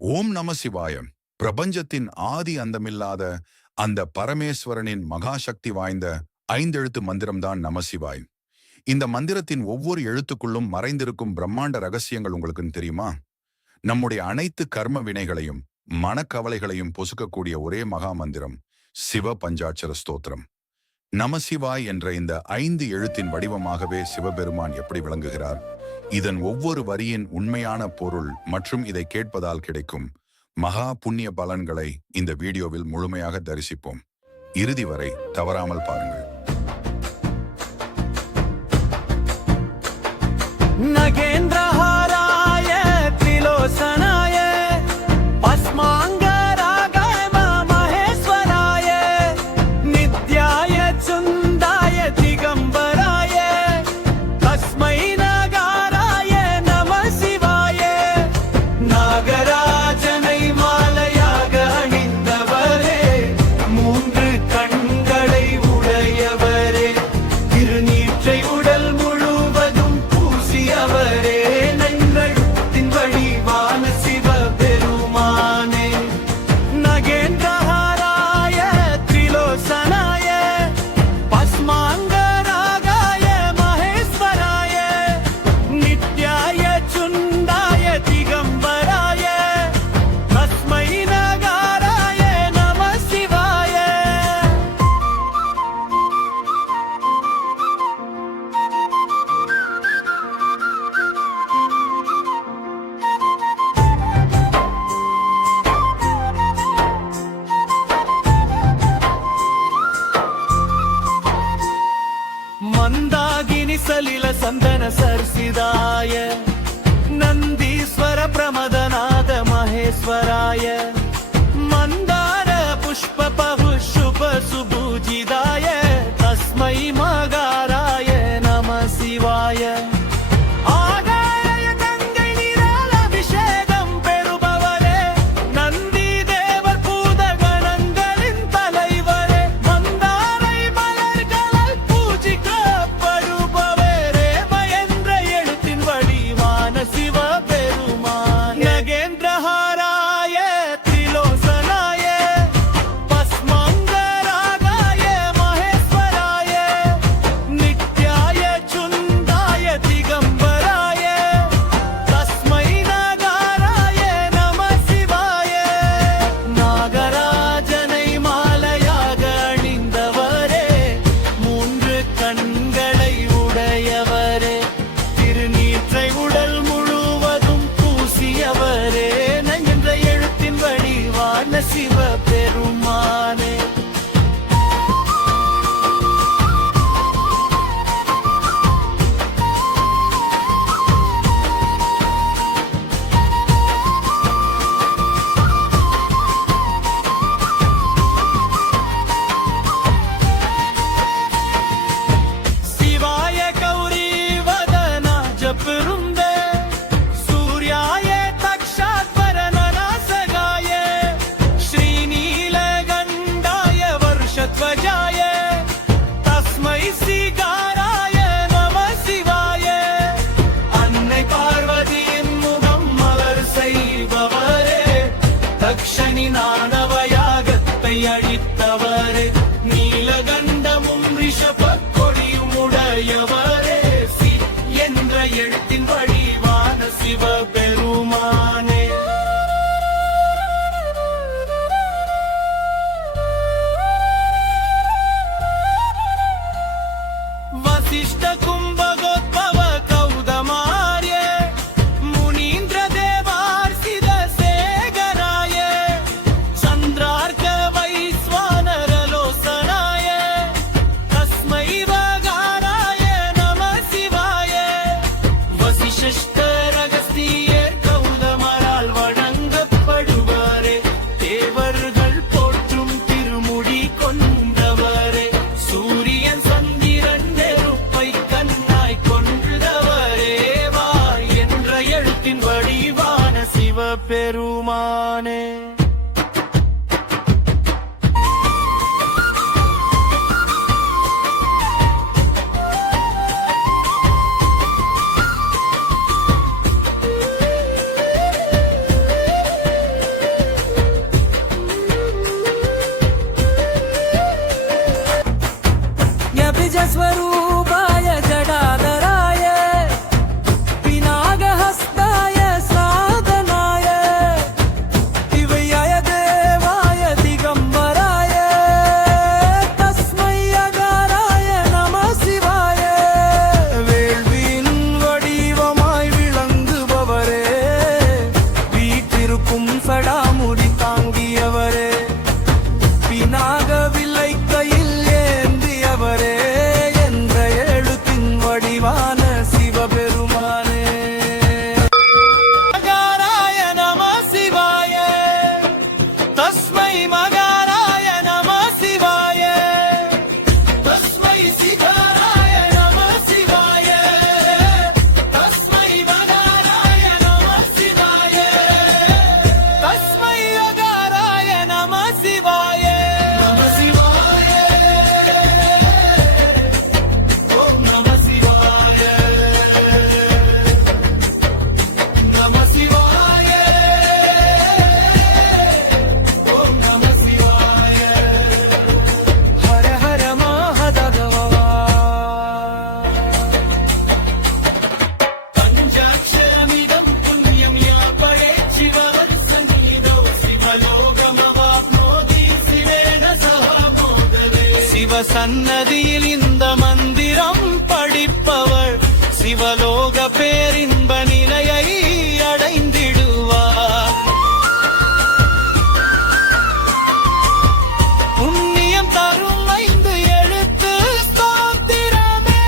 ஓம் நம சிவாயம். பிரபஞ்சத்தின் ஆதி அந்தமில்லாத அந்த பரமேஸ்வரனின் மகாசக்தி வாய்ந்த ஐந்தெழுத்து மந்திரம்தான் நமசிவாய். இந்த மந்திரத்தின் ஒவ்வொரு எழுத்துக்குள்ளும் மறைந்திருக்கும் பிரம்மாண்ட ரகசியங்கள் உங்களுக்கு தெரியுமா? நம்முடைய அனைத்து கர்ம வினைகளையும் மனக்கவலைகளையும் பொசுக்கக்கூடிய ஒரே மகா மந்திரம் சிவ பஞ்சாட்சர ஸ்தோத்திரம். நமசிவாய் என்ற இந்த 5 எழுத்தின் வடிவமாகவே சிவபெருமான் எப்படி விளங்குகிறார், இதன் ஒவ்வொரு வரியின் உண்மையான பொருள் மற்றும் இதை கேட்பதால் கிடைக்கும் மகா புண்ணிய பலன்களை இந்த வீடியோவில் முழுமையாக தரிசிப்போம். இறுதி வரை தவறாமல் பாருங்கள். நகேந்திரஹாராய திலோசனாய பஸ்மாங்கராகாய மகேஸ்வராய நித்யாய சுந்தாய திகம்பராய தஸ்மை நகாராய நம சிவாய. நாகராஜனை மாலையாக அணிந்தவரே, 3 கண்களை உடையவரே, திருநீற்றை உடல் முழுவதும் அவரே, நன்றழுத்தின் வடிவான சிவபெருமானே. நகேந்திரஹாராய திலோசனாய பஸ்மாங்கராகாய மகேஸ்வராய நித்யாய சுந்தாய திகம்பராய தஸ்மை நகாராய நம சிவாய. மந்தாகினி சலில சந்தன சர்சிதாய நந்தீஸ்வர பிரமதநாத மகேஸ்வராய மந்தார புஷ்ப பகு சுப சுபூஜிதாய தஸ்மை மகாராய நம சிவாய. சிவபெருமானே. சிவாய கௌரி வதனா ஜபரும் தக்ஷணி நாணவயாகத்தை அழித்தவரே, நீலகண்டமும் ரிஷப கொடியும் உடையவரே, சி என்ற எழுத்தின் வடிவான சிவபெருமானே. வசிஷ்ட கும்பகோத்பவ கௌதமார்ய முனீந்திர தேவார்சித சேகராய சந்திரார்க்க வைஸ்வானரலோசனாய தஸ்மை வகாராய நம சிவாய. வசிஷ்ட ரகஸ்தியர் கௌதமரால் வழங்கப்படுவாரே, தேவர்கள் போற்றும் திருமுடி கொண்டவரே, சூரியன் சந்திரன் நெருப்பை கண்ணாய் கொண்டவரே, வா என்ற எழுத்தின் வடிவான சிவபெருமானே. சடாமுடி தாங்கியவரே, பினாகவில்லை கையில் ஏந்தியவரே, என்ற எழுத்தின் வடிவான சிவபெருமானே. மகாராய நம சிவாய, தஸ்மை மகாராய நம சிவாய, தஸ்மை சிகாராய நம சிவாய, தஸ்மை மகாராய நம சிவாய, தஸ்மை அகாராய நம சிவாய. நம சிவாய, ஓம் நம சிவாய, நம சிவாய, ஓம் நம சிவாய. ஹர ஹர மஹதகவா. பஞ்சாட்சரமிதம் புண்ணியம் யாபடே சிவவத் சங்கீதோ சிவலோகமவாப்னோதி சிவேன சஹ மோதவே. சிவ சன்னதியில் இந்த மந்திரம் படிப்பவர் சிவலோக பேரின்ப நிலையை அடைந்திடுவார். புண்ணியம் தரும் 5 எழுத்து ஸ்தோத்திரமே.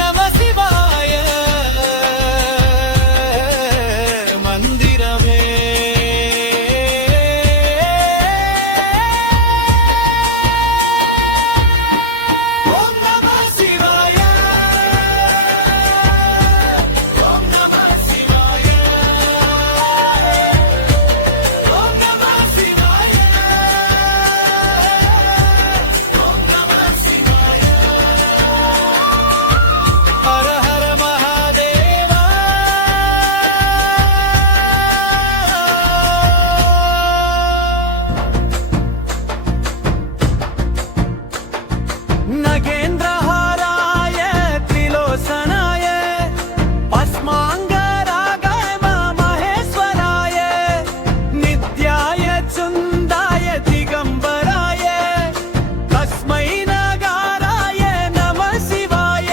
நம சிவாய மந்திரமே. ஓம் நம சிவாய, ஓம் நம சிவாய, ஓம் நம சிவாய, ஓம் நம சிவாய. ஹர ஹர மகாதேவா. நகேந்திரஹாராய திலோசனாய, பஸ்மாங்கராகாய மகேஸ்வராய, நித்யாய சுந்தாய திகம்பராய, தஸ்மை நகாராய நம சிவாய.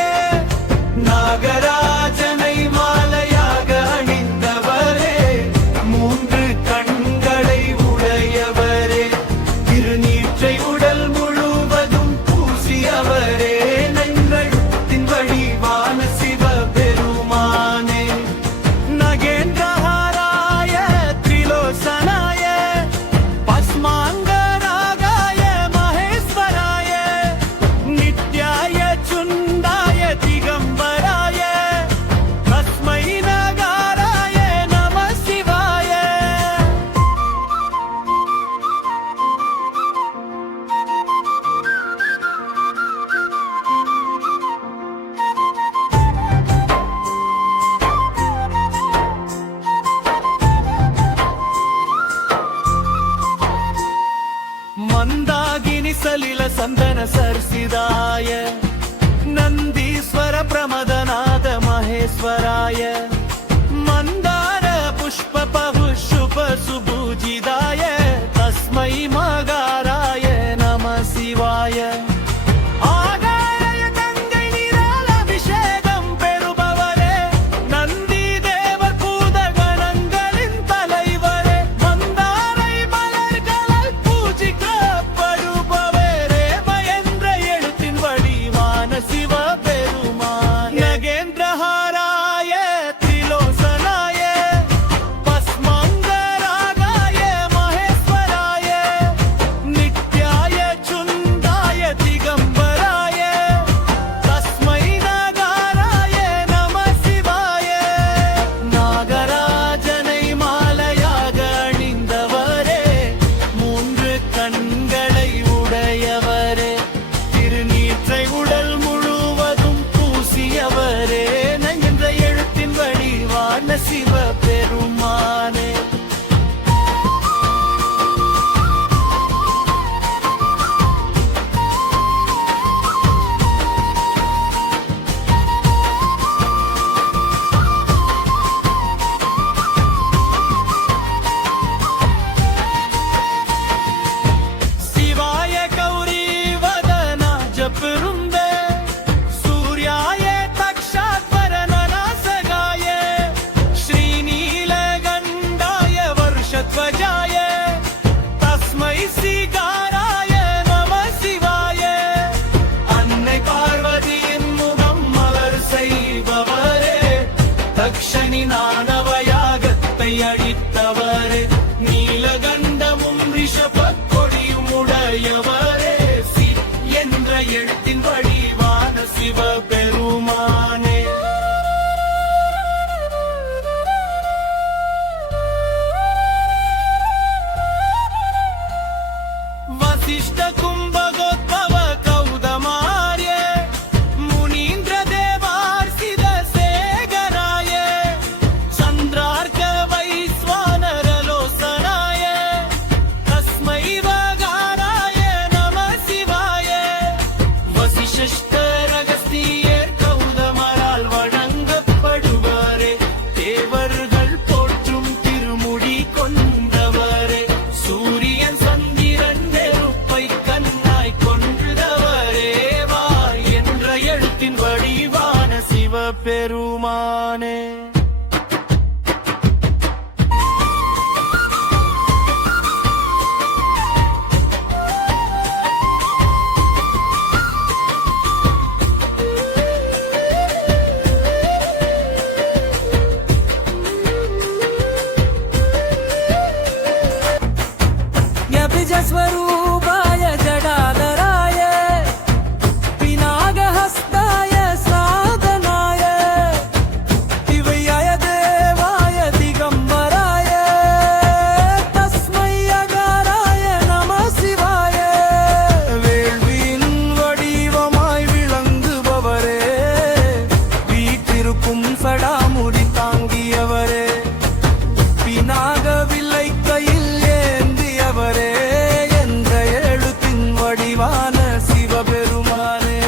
நாகராஜனை மாலையாக அணிந்தவரே, 3 கண்களை உடையவரே, திருநீற்றை உடல் முழுவதும் பூசியவரே, நங்கழுத்தின் வடிவான சிவபெருமானே. நகேந்திரஹாராய திரிலோசனாய, பஸ்மாங்கராகாய மகேஸ்வராய, நித்யாய சுந்தாய திகம்பராய, தஸ்மை நகாராய நம சிவாய. மந்தாகினி சலில சந்தன சர்சிதாய, நந்தீஸ்வர பிரமதநாத மகேஸ்வராய, மந்தார புஷ்ப பஹு சுப சுபூஜிதாய, தஸ்மை மகாராய நம சிவாய. ஆகாய கங்கை நீரால் அபிஷேகம் பெறுபவரே, நந்தி தேவர் பூதகணங்களின் தலைவரே, மந்தாரை மலர்களால் பூஜிக்கப்படுபவரே, மயன்ற எழுத்தின் வடிவான சிவபெருமான். நகேந்திரஹாராய ஈசனின் ஆணவ யாகத்தை அழித்தவரே நீலகண்டமும் ரிஷபக் கொடியும் உடையவரே சி என்ற எழுத்தின் வடிவான சிவபெருமானே वसिष्ठ कुंभगोत्भव कौदमार्य मुनीन्द्र देवार्षिद सेगराय चंद्रार्क वैश्वानर लोसनाय तस्मै वगाराय नमः शिवाय वसिष्ठ ரகஸ்தியர் கௌதமரால் வழங்கப்படுவாரே தேவர்கள் போற்றும் திருமுடி கொண்டவரே சூரியன் சந்திரன் நெருப்பை கண்ணாய் கொண்டவரே வா என்ற எழுத்தின் வடிவான சிவபெருமானே स्वरूपाय जडाधराय पिनागहस्ताय साधनाय दिव्याय देवाय दिगंबराय तस्मै अगाराय नमः शिवाय வேள்வியின் வடிவமாய் விளங்குபவரே வீட்டிருக்கும் சடாமுடி தாங்கியவரே பினாக வில்லை கையில் ஏந்தியவரே என்ற எழுத்தின் வடிவான சிவபெருமானே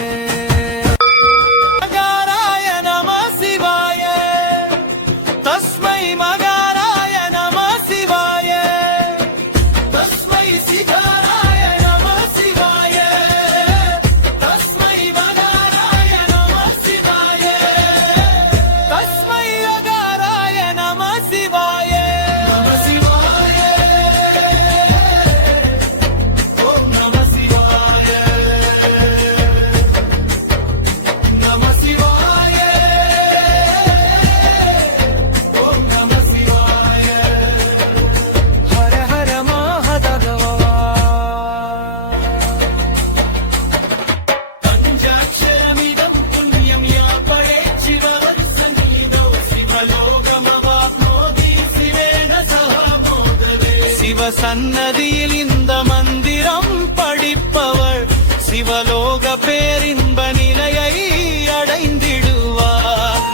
மகாராய நமः சிவாய தஸ்மை மகாராய நமः சிவாய தஸ்மை சிகாராய நமः சிவாய தஸ்மை மகாராய நமः சிவாய தஸ்மை அகாராய நமः சிவாய நமः சிவாய ஓம் நமः சிவாய நமः சிவாய ஓம் நமः சிவாய ஹர ஹர மஹதகவா பஞ்சாட்சரமிதம் புண்ணியம் யாப்படே சிவவத் சந்நிதோ சிவலோகமவாப்னோதி சிவேன சகாமோதரே சிவ சன்னதியில் இந்த மந்திரம் படிப்பவள் சிவலோக பேரின்ப நிலையை அடைந்திடுவார்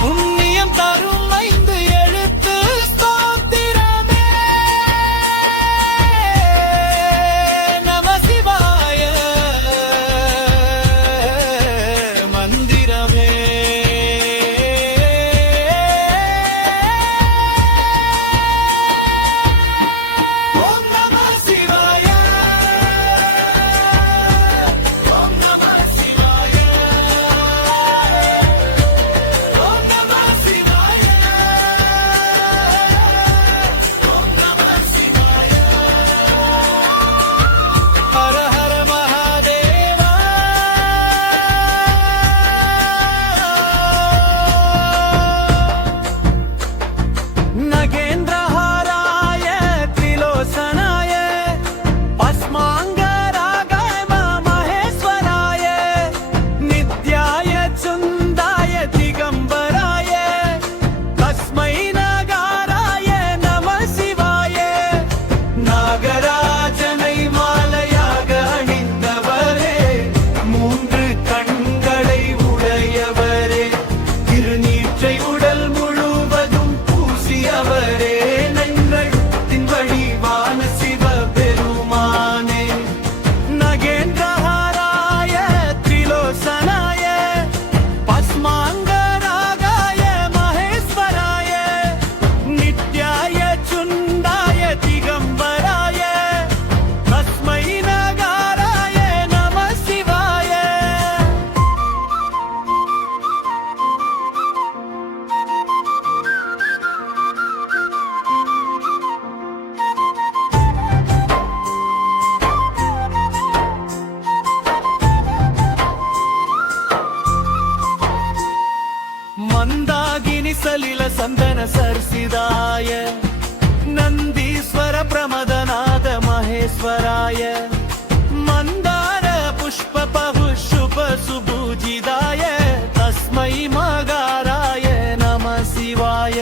புண்ணியம் தரும் 5 எழுத்து ஸ்தோத்திரமே நம சிவாய மந்திரமே ஓம் நம சிவாய सलिल सन्दन सर्सिदाय नन्दीश्वर प्रमदनाद महेश्वराय मन्दार पुष्प शुभ सुभुजिदाय तस्मै मगाराय नमः शिवाय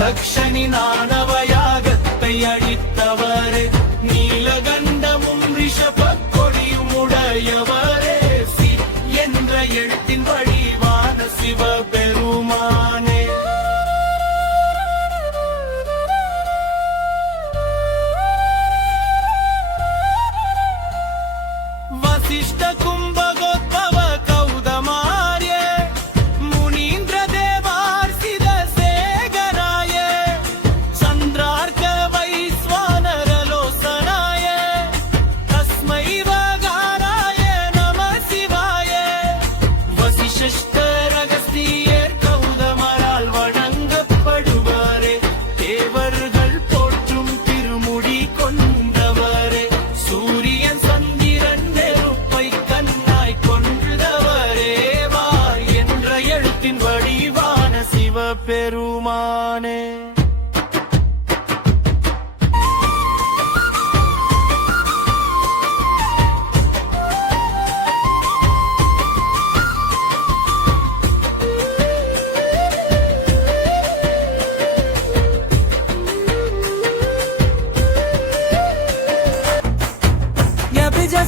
தக்ஷனி நானவயாகத்தை அழித்தவரே நீலகண்டமும் ரிஷப கொடியும் உடையவரே சி என்ற எழுத்தின் வடிவான சிவபெருமானே வசிஷ்ட கும்பகோத்பவ கௌதமார்ய முனீந்திர தேவார்சித சேகராய சந்திரார்க்க வைஸ்வானரலோசனாய தஸ்மை வகாராய நம சிவாய வசிஷ்ட ரகசியர் கௌதமரால் வணங்கப்படுவாரே தேவர்கள் போற்றும் திருமுடி கொண்டவரே சூரியன் சந்திரன் நெருப்பை கண்ணாய் கொன்றவரே வார் என்ற எழுத்தின் வடிவான சிவபெருமானே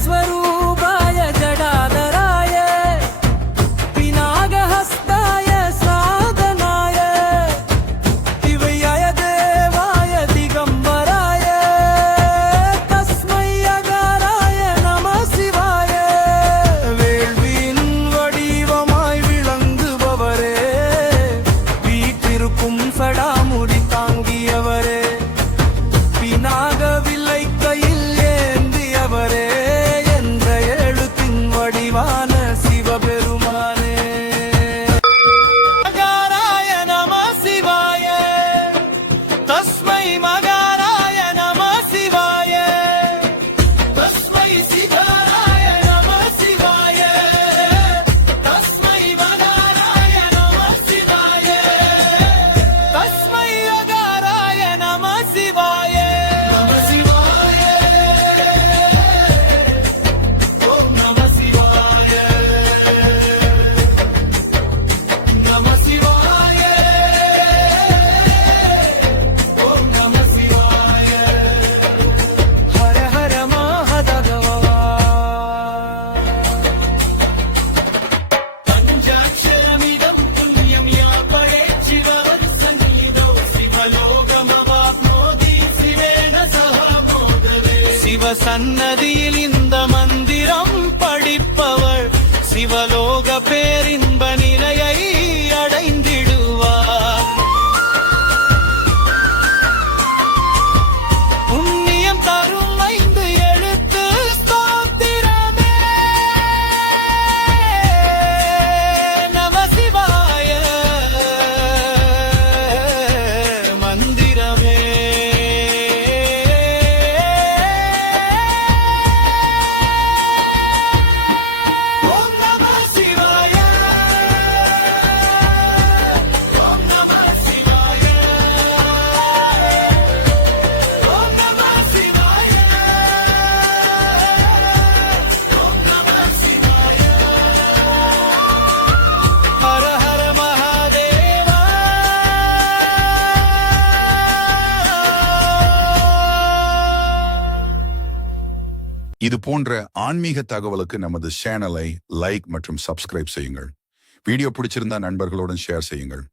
स्वरूपाय जडाधराय पिनागहस्ताय साधनाय दिव्याय देवाय दिगंबराय तस्मै अगाराय नमः शिवाय வேள்வியின் வடிவமாய் விளங்குபவரே வீற்றிருக்கும் சடாமுடி தாங்கியவரே பினாகவில்லை கையில் ஏந்தியவரே வடிவான சிவபெருமானே மகாராய நம சிவாய தஸ்மை மகாராய நம சிவாய தஸ்மை சிகாராய நம சிவாய தஸ்மை மகாராய நம சிவாய தஸ்மை அகாராய நம சிவாய நம சிவாய ஓம் நம சன்னதியில் இந்த மந்திரம் படிப்பவள் சிவலோக பேரின்ப நிலையை அடைந்திடுவார் புண்ணியம் தரும் 5 எழுத்து ஸ்தோத்திரமே இது போன்ற ஆன்மீக தகவலுக்கு நமது சேனலை லைக் மற்றும் சப்ஸ்கிரைப் செய்யுங்கள். வீடியோ பிடிச்சிருந்தா நண்பர்களுடன் ஷேர் செய்யுங்கள்.